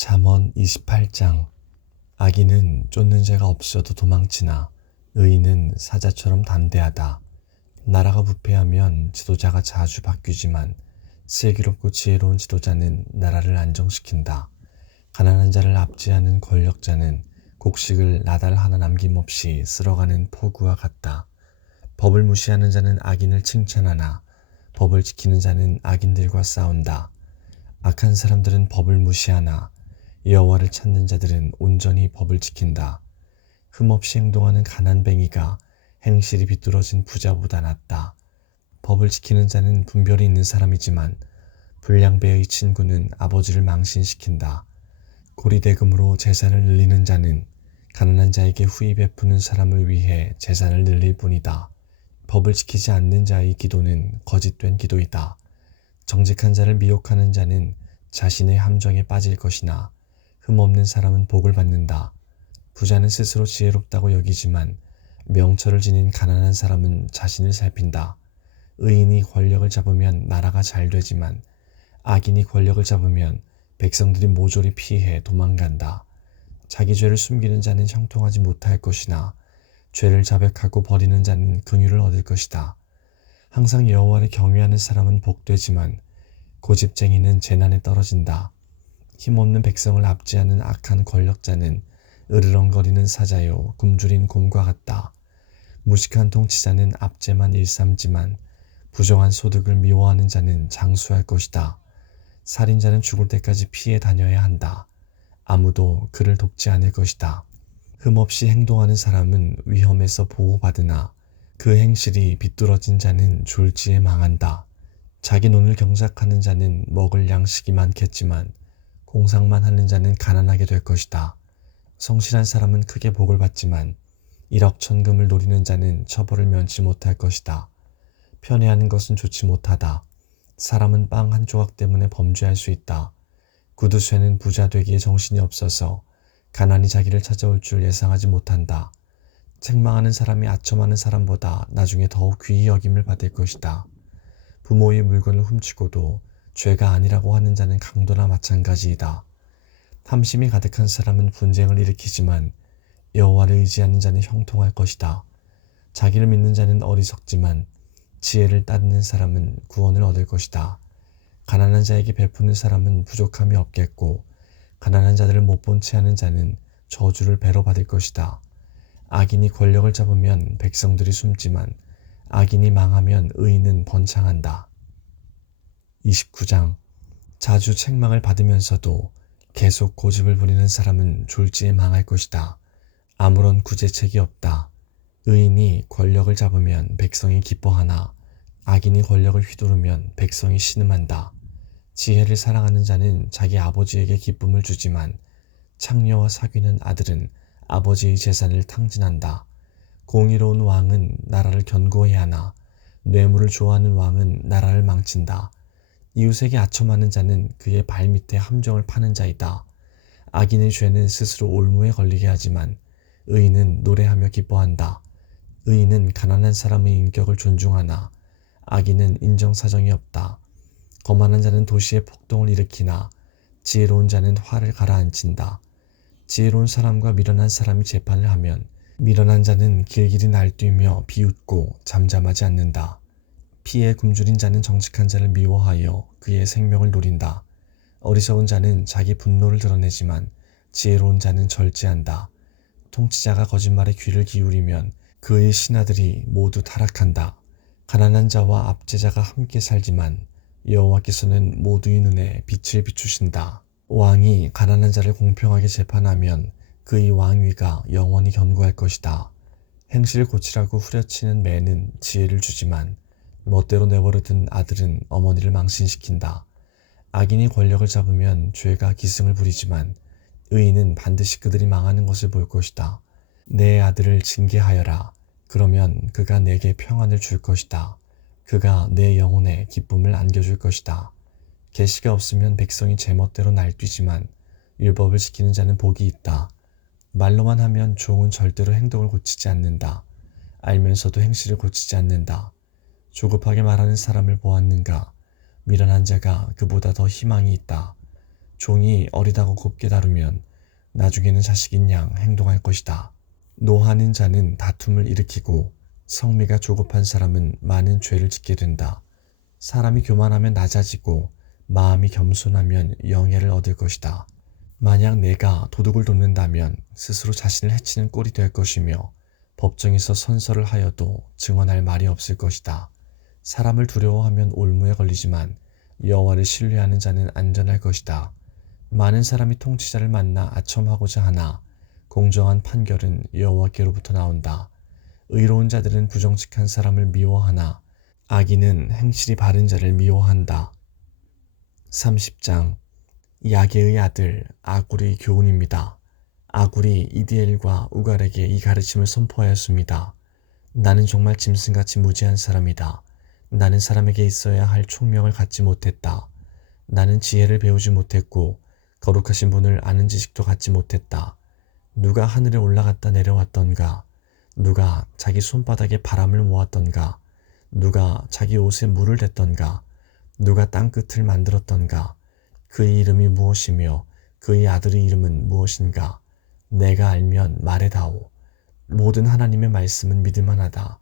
잠언 28장. 악인은 쫓는 죄가 없어도 도망치나 의인은 사자처럼 담대하다. 나라가 부패하면 지도자가 자주 바뀌지만 슬기롭고 지혜로운 지도자는 나라를 안정시킨다. 가난한 자를 압제하는 권력자는 곡식을 나달 하나 남김없이 쓸어가는 포구와 같다. 법을 무시하는 자는 악인을 칭찬하나 법을 지키는 자는 악인들과 싸운다. 악한 사람들은 법을 무시하나 여호와를 찾는 자들은 온전히 법을 지킨다. 흠없이 행동하는 가난뱅이가 행실이 비뚤어진 부자보다 낫다. 법을 지키는 자는 분별이 있는 사람이지만 불량배의 친구는 아버지를 망신시킨다. 고리대금으로 재산을 늘리는 자는 가난한 자에게 후히 베푸는 사람을 위해 재산을 늘릴 뿐이다. 법을 지키지 않는 자의 기도는 거짓된 기도이다. 정직한 자를 미혹하는 자는 자신의 함정에 빠질 것이나 흠없는 사람은 복을 받는다. 부자는 스스로 지혜롭다고 여기지만 명철을 지닌 가난한 사람은 자신을 살핀다. 의인이 권력을 잡으면 나라가 잘 되지만 악인이 권력을 잡으면 백성들이 모조리 피해 도망간다. 자기 죄를 숨기는 자는 형통하지 못할 것이나 죄를 자백하고 버리는 자는 긍휼을 얻을 것이다. 항상 여호와를 경외하는 사람은 복되지만 고집쟁이는 재난에 떨어진다. 힘없는 백성을 압제하는 악한 권력자는 으르렁거리는 사자요 굶주린 곰과 같다. 무식한 통치자는 압제만 일삼지만 부정한 소득을 미워하는 자는 장수할 것이다. 살인자는 죽을 때까지 피해 다녀야 한다. 아무도 그를 돕지 않을 것이다. 흠없이 행동하는 사람은 위험에서 보호받으나 그 행실이 비뚤어진 자는 졸지에 망한다. 자기 돈을 경작하는 자는 먹을 양식이 많겠지만 공상만 하는 자는 가난하게 될 것이다. 성실한 사람은 크게 복을 받지만 일억천금을 노리는 자는 처벌을 면치 못할 것이다. 편애하는 것은 좋지 못하다. 사람은 빵 한 조각 때문에 범죄할 수 있다. 구두쇠는 부자 되기에 정신이 없어서 가난이 자기를 찾아올 줄 예상하지 못한다. 책망하는 사람이 아첨하는 사람보다 나중에 더욱 귀히 여김을 받을 것이다. 부모의 물건을 훔치고도 죄가 아니라고 하는 자는 강도나 마찬가지이다. 탐심이 가득한 사람은 분쟁을 일으키지만 여호와를 의지하는 자는 형통할 것이다. 자기를 믿는 자는 어리석지만 지혜를 따르는 사람은 구원을 얻을 것이다. 가난한 자에게 베푸는 사람은 부족함이 없겠고 가난한 자들을 못 본 채 하는 자는 저주를 배로 받을 것이다. 악인이 권력을 잡으면 백성들이 숨지만 악인이 망하면 의인은 번창한다. 29장. 자주 책망을 받으면서도 계속 고집을 부리는 사람은 졸지에 망할 것이다. 아무런 구제책이 없다. 의인이 권력을 잡으면 백성이 기뻐하나 악인이 권력을 휘두르면 백성이 신음한다. 지혜를 사랑하는 자는 자기 아버지에게 기쁨을 주지만 창녀와 사귀는 아들은 아버지의 재산을 탕진한다. 공의로운 왕은 나라를 견고해야 하나 뇌물을 좋아하는 왕은 나라를 망친다. 이웃에게 아첨하는 자는 그의 발밑에 함정을 파는 자이다. 악인의 죄는 스스로 올무에 걸리게 하지만 의인은 노래하며 기뻐한다. 의인은 가난한 사람의 인격을 존중하나 악인은 인정사정이 없다. 거만한 자는 도시에 폭동을 일으키나 지혜로운 자는 화를 가라앉힌다. 지혜로운 사람과 미련한 사람이 재판을 하면 미련한 자는 길길이 날뛰며 비웃고 잠잠하지 않는다. 피에 굶주린 자는 정직한 자를 미워하여 그의 생명을 노린다. 어리석은 자는 자기 분노를 드러내지만 지혜로운 자는 절제한다. 통치자가 거짓말에 귀를 기울이면 그의 신하들이 모두 타락한다. 가난한 자와 압제자가 함께 살지만 여호와께서는 모두의 눈에 빛을 비추신다. 왕이 가난한 자를 공평하게 재판하면 그의 왕위가 영원히 견고할 것이다. 행실을 고치라고 후려치는 매는 지혜를 주지만 멋대로 내버려둔 아들은 어머니를 망신시킨다. 악인이 권력을 잡으면 죄가 기승을 부리지만 의인은 반드시 그들이 망하는 것을 볼 것이다. 내 아들을 징계하여라. 그러면 그가 내게 평안을 줄 것이다. 그가 내 영혼에 기쁨을 안겨줄 것이다. 계시가 없으면 백성이 제멋대로 날뛰지만 율법을 지키는 자는 복이 있다. 말로만 하면 종은 절대로 행동을 고치지 않는다. 알면서도 행실을 고치지 않는다. 조급하게 말하는 사람을 보았는가? 미련한 자가 그보다 더 희망이 있다. 종이 어리다고 곱게 다루면 나중에는 자식인 양 행동할 것이다. 노하는 자는 다툼을 일으키고 성미가 조급한 사람은 많은 죄를 짓게 된다. 사람이 교만하면 낮아지고 마음이 겸손하면 영예를 얻을 것이다. 만약 내가 도둑을 돕는다면 스스로 자신을 해치는 꼴이 될 것이며 법정에서 선서를 하여도 증언할 말이 없을 것이다. 사람을 두려워하면 올무에 걸리지만 여호와를 신뢰하는 자는 안전할 것이다. 많은 사람이 통치자를 만나 아첨하고자 하나 공정한 판결은 여호와께로부터 나온다. 의로운 자들은 부정직한 사람을 미워하나 악인은 행실이 바른 자를 미워한다. 30장 야게의 아들 아굴의 교훈입니다. 아굴이 이디엘과 우갈에게 이 가르침을 선포하였습니다. 나는 정말 짐승같이 무지한 사람이다. 나는 사람에게 있어야 할 총명을 갖지 못했다. 나는 지혜를 배우지 못했고 거룩하신 분을 아는 지식도 갖지 못했다. 누가 하늘에 올라갔다 내려왔던가? 누가 자기 손바닥에 바람을 모았던가? 누가 자기 옷에 물을 댔던가? 누가 땅끝을 만들었던가? 그의 이름이 무엇이며 그의 아들의 이름은 무엇인가? 내가 알면 말해다오. 모든 하나님의 말씀은 믿을만하다.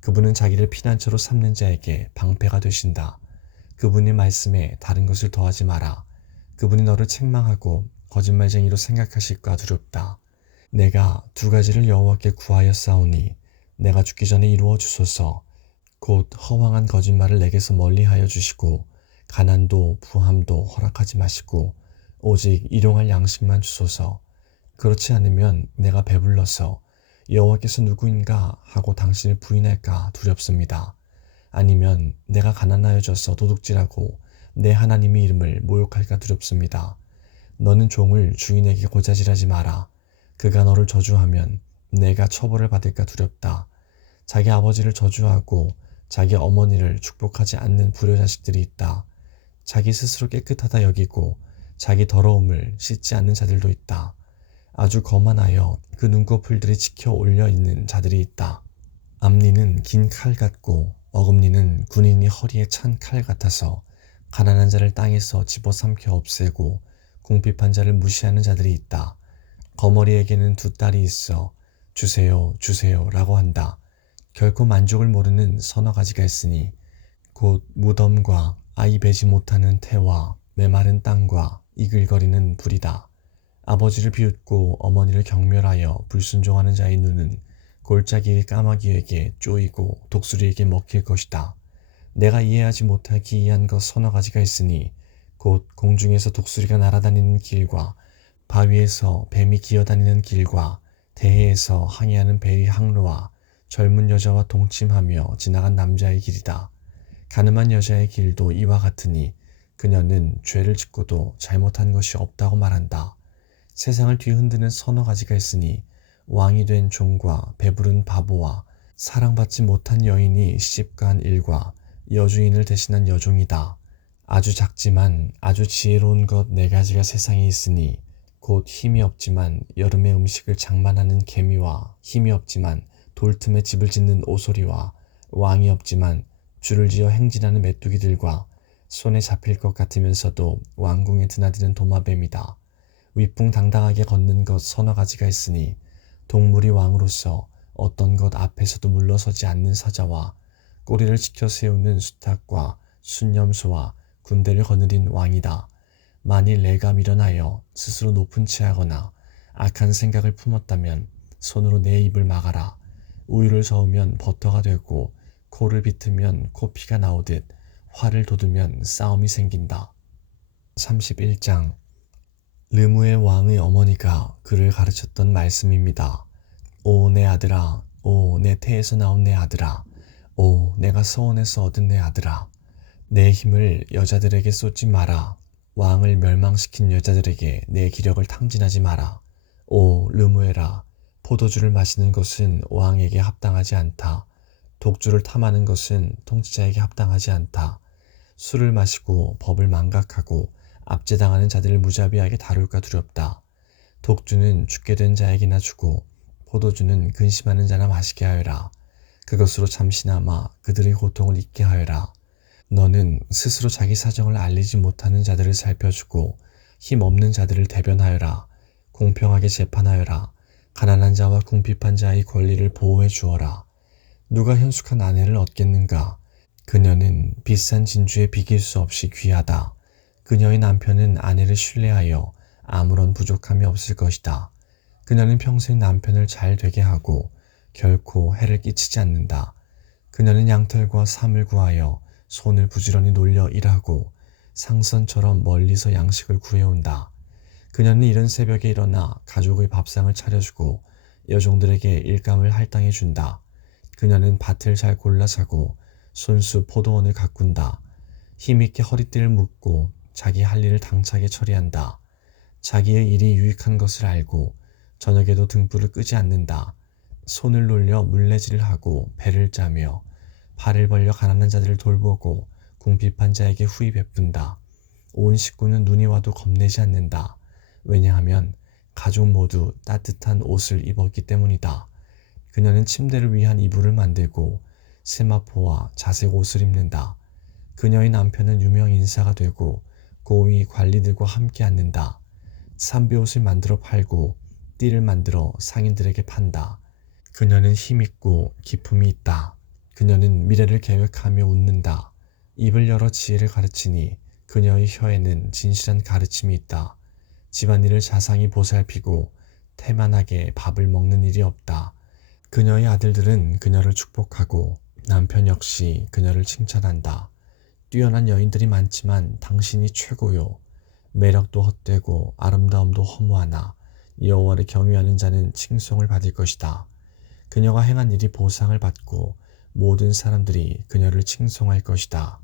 그분은 자기를 피난처로 삼는 자에게 방패가 되신다. 그분의 말씀에 다른 것을 더하지 마라. 그분이 너를 책망하고 거짓말쟁이로 생각하실까 두렵다. 내가 두 가지를 여호와께 구하였사오니 내가 죽기 전에 이루어 주소서. 곧 허황한 거짓말을 내게서 멀리하여 주시고 가난도 부함도 허락하지 마시고 오직 일용할 양식만 주소서. 그렇지 않으면 내가 배불러서 여호와께서 누구인가 하고 당신을 부인할까 두렵습니다. 아니면 내가 가난하여져서 도둑질하고 내 하나님의 이름을 모욕할까 두렵습니다. 너는 종을 주인에게 고자질하지 마라. 그가 너를 저주하면 내가 처벌을 받을까 두렵다. 자기 아버지를 저주하고 자기 어머니를 축복하지 않는 불효자식들이 있다. 자기 스스로 깨끗하다 여기고 자기 더러움을 씻지 않는 자들도 있다. 아주 거만하여 그 눈꺼풀들이 치켜 올려 있는 자들이 있다. 앞니는 긴 칼 같고 어금니는 군인이 허리에 찬 칼 같아서 가난한 자를 땅에서 집어삼켜 없애고 궁핍한 자를 무시하는 자들이 있다. 거머리에게는 두 딸이 있어 주세요 주세요 라고 한다. 결코 만족을 모르는 서너 가지가 있으니 곧 무덤과 아이 베지 못하는 태와 메마른 땅과 이글거리는 불이다. 아버지를 비웃고 어머니를 경멸하여 불순종하는 자의 눈은 골짜기의 까마귀에게 쪼이고 독수리에게 먹힐 것이다. 내가 이해하지 못할 기이한 것 서너 가지가 있으니 곧 공중에서 독수리가 날아다니는 길과 바위에서 뱀이 기어다니는 길과 대해에서 항해하는 배의 항로와 젊은 여자와 동침하며 지나간 남자의 길이다. 가늠한 여자의 길도 이와 같으니 그녀는 죄를 짓고도 잘못한 것이 없다고 말한다. 세상을 뒤흔드는 서너 가지가 있으니 왕이 된 종과 배부른 바보와 사랑받지 못한 여인이 시집간 일과 여주인을 대신한 여종이다. 아주 작지만 아주 지혜로운 것 네 가지가 세상에 있으니 곧 힘이 없지만 여름의 음식을 장만하는 개미와 힘이 없지만 돌틈에 집을 짓는 오소리와 왕이 없지만 줄을 지어 행진하는 메뚜기들과 손에 잡힐 것 같으면서도 왕궁에 드나드는 도마뱀이다. 위풍당당하게 걷는 것 서너 가지가 있으니 동물이 왕으로서 어떤 것 앞에서도 물러서지 않는 사자와 꼬리를 지켜 세우는 수탉과 순념소와 군대를 거느린 왕이다. 만일 내가 미련하여 스스로 높은 체하거나 악한 생각을 품었다면 손으로 내 입을 막아라. 우유를 저으면 버터가 되고 코를 비트면 코피가 나오듯 화를 돋우면 싸움이 생긴다. 31장 르무의 왕의 어머니가 그를 가르쳤던 말씀입니다. 오 내 아들아, 오 내 태에서 나온 내 아들아, 오 내가 서원에서 얻은 내 아들아. 내 힘을 여자들에게 쏟지 마라. 왕을 멸망시킨 여자들에게 내 기력을 탕진하지 마라. 오 르무에라, 포도주를 마시는 것은 왕에게 합당하지 않다. 독주를 탐하는 것은 통치자에게 합당하지 않다. 술을 마시고 법을 망각하고 압제당하는 자들을 무자비하게 다룰까 두렵다. 독주는 죽게 된 자에게나 주고 포도주는 근심하는 자나 마시게 하여라. 그것으로 잠시나마 그들의 고통을 잊게 하여라. 너는 스스로 자기 사정을 알리지 못하는 자들을 살펴주고 힘없는 자들을 대변하여라. 공평하게 재판하여라. 가난한 자와 궁핍한 자의 권리를 보호해 주어라. 누가 현숙한 아내를 얻겠는가? 그녀는 비싼 진주에 비길 수 없이 귀하다. 그녀의 남편은 아내를 신뢰하여 아무런 부족함이 없을 것이다. 그녀는 평생 남편을 잘 되게 하고 결코 해를 끼치지 않는다. 그녀는 양털과 삼을 구하여 손을 부지런히 놀려 일하고 상선처럼 멀리서 양식을 구해온다. 그녀는 이른 새벽에 일어나 가족의 밥상을 차려주고 여종들에게 일감을 할당해 준다. 그녀는 밭을 잘 골라 사고 손수 포도원을 가꾼다. 힘있게 허리띠를 묶고 자기 할 일을 당차게 처리한다. 자기의 일이 유익한 것을 알고 저녁에도 등불을 끄지 않는다. 손을 놀려 물레질을 하고 배를 짜며 발을 벌려 가난한 자들을 돌보고 궁핍한 자에게 후히 베푼다. 온 식구는 눈이 와도 겁내지 않는다. 왜냐하면 가족 모두 따뜻한 옷을 입었기 때문이다. 그녀는 침대를 위한 이불을 만들고 세마포와 자색 옷을 입는다. 그녀의 남편은 유명 인사가 되고 고위 관리들과 함께 앉는다. 삼비옷을 만들어 팔고 띠를 만들어 상인들에게 판다. 그녀는 힘있고 기품이 있다. 그녀는 미래를 계획하며 웃는다. 입을 열어 지혜를 가르치니 그녀의 혀에는 진실한 가르침이 있다. 집안일을 자상히 보살피고 태만하게 밥을 먹는 일이 없다. 그녀의 아들들은 그녀를 축복하고 남편 역시 그녀를 칭찬한다. 뛰어난 여인들이 많지만 당신이 최고요. 매력도 헛되고 아름다움도 허무하나 여호와를 경외하는 자는 칭송을 받을 것이다. 그녀가 행한 일이 보상을 받고 모든 사람들이 그녀를 칭송할 것이다.